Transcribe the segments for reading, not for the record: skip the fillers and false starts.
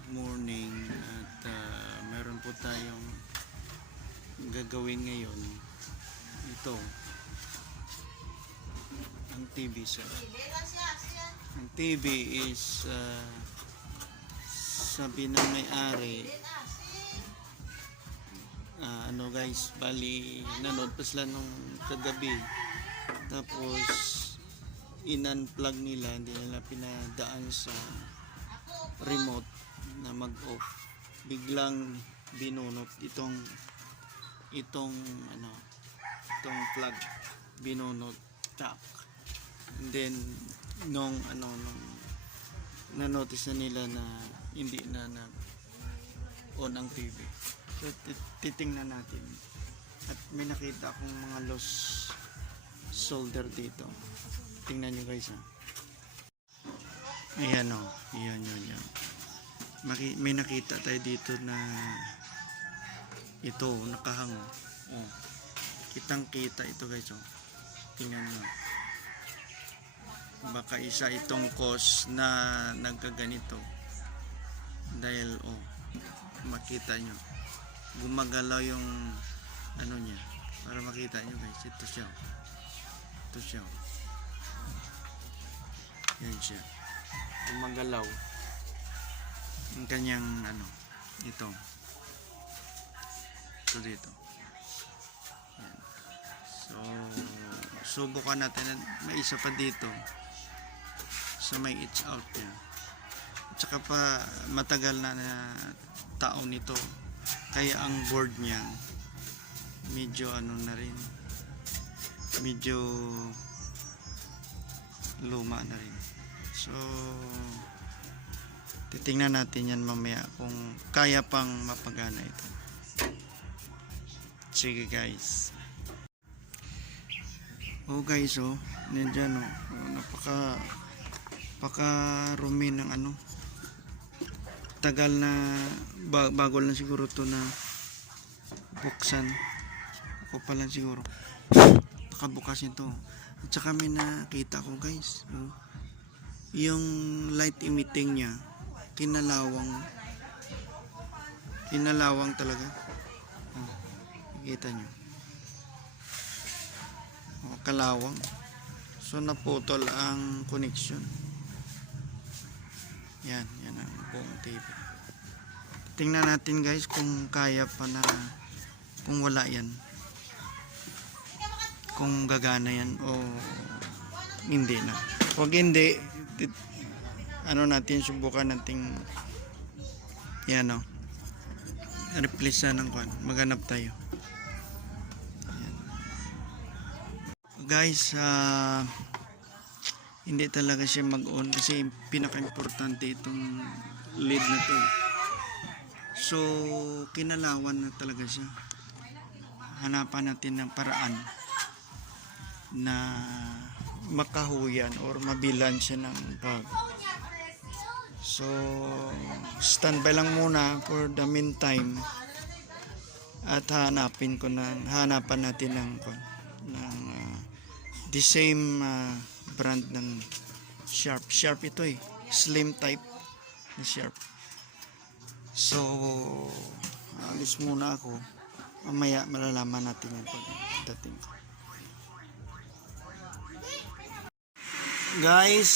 good morning at meron po tayong gagawin ngayon. Ito ang TV sir. Ang TV is sabi ng may-ari guys, bali nanood pa sila nung kagabi, tapos in-unplug nila, hindi nila pinadaan sa remote na mag-off, biglang binunot itong plug, binunot tak. And then nung na-notice na nila na hindi na on ang TV. So titingnan natin at may nakita akong mga loose solder dito. Tingnan nyo guys ayan yan. May nakita tayo dito na ito nakahango. Kitang kita ito guys. Tingnan nyo, baka isa itong cause na nagkaganito dahil makita nyo gumagalaw yung niya, para makita nyo guys. Ito siya yan siya, gumagalaw ang kanyang ito dito. Yan. So subukan natin. May isa pa dito sa may itch out niya, at saka pa matagal na taon nito, kaya ang board niya medyo na rin, medyo luma na rin. So titingnan natin yan mamaya kung kaya pang mapagana ito. Sige guys. Guys, nandiyan napaka rumi ng tagal na bago lang siguro to na buksan. Ako pa lang siguro nakabukas ito. At saka may nakita ko guys, yung light emitting nya kinalawang talaga. Nakita nyo, kalawang. So naputol ang connection. Yan ang buong TV. Tingnan natin guys kung kaya pa na, kung wala yan, kung gagana yan o hindi na. Pag hindi, natin subukan natin replace na ng maghanap tayo. Ayan. Guys, hindi talaga siya mag-on kasi pinaka-importante itong lead na to. So kinalawan na talaga siya. Hanapan natin ng paraan na makahuyan or mabilan siya ng bag. So standby lang muna for the meantime at hanapan natin ng the same brand ng Sharp ito slim type na Sharp. So alis muna ako, mamaya malalaman natin yung pagdating ko. Guys,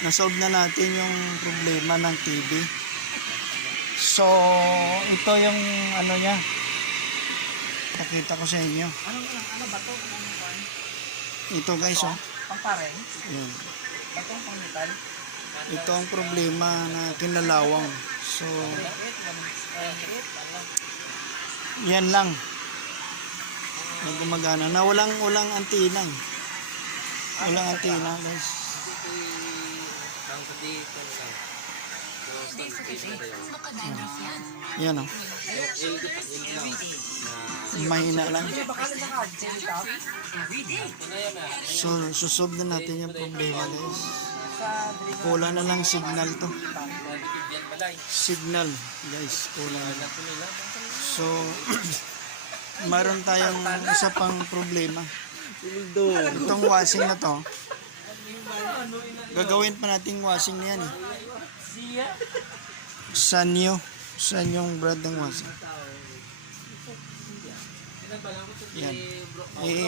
nasolve na natin yung problema ng TV. So ito yung niya, nakita ko sa inyo. Ano ba to? Ito guys, pangpareng? Yan. Batong pang metal? Ito ang problema na kinalawang. So yan lang na gumagana na walang antina. Walang antina guys. Yan mahina lang. So susolve na natin yung problema guys. Kulang na lang signal to. Signal guys, kulang na. So mayroon tayong isa pang problema. Itong washing na to, gagawin pa nating washing yan Iya. Sanyo. Sanyong brand ng washing. Yan.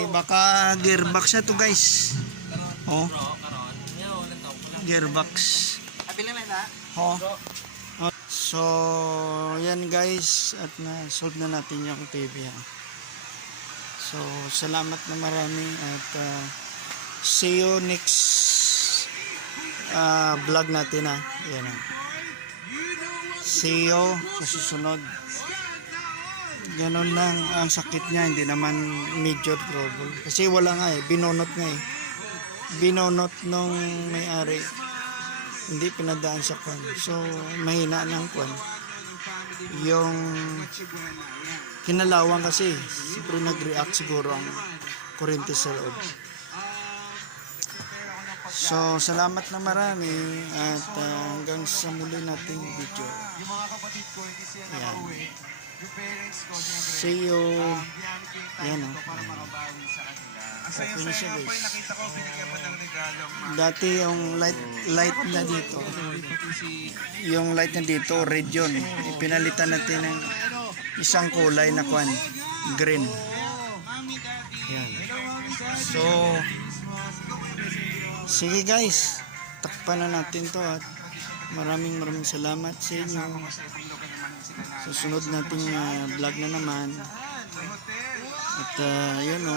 Baka gearbox na to guys. Oh, gearbox. Abili lang na. Oh. So, yan guys, at na-solve na natin yung TV. Ha. So, salamat na marami at see you next vlog natin. Ha. Yan. Ha. See you sa susunod. Ganon lang ang sakit niya, hindi naman major trouble. Kasi wala nga binonot nga Binonot nung may-ari. Hindi pinadaan sa kwan. So, mahina ng kwan. Yung kinalawan kasi, siyempre nag-react siguro ang kuryente sa loob. So, salamat na marami at hanggang sa muli nating video. Yung mga kapatid ko, hindi siya nakauwi. Yung parents ko, See you. Yan o. para makabawi sa kanila. Ang Okay na siya, saya-saya po guys. nakita ko, binigyan pa ng regalo ang mga Dati yung light na dito. Yung light na dito, red yun. Ipinalitan natin ng isang kulay na kwan. Green. Yan. So, sige guys. Takpan na natin to at maraming salamat sa inyo. Susunod nating vlog na naman. At yun o,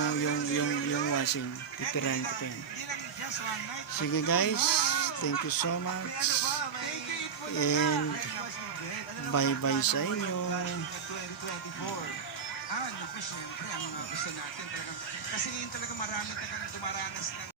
yung washing. Titirahin ko yan. Sige guys. Thank you so much. And bye-bye sa inyo. 2024. Siyempre, ang mga gusto natin talagang, kasi yun talaga marami talagang dumaranas ng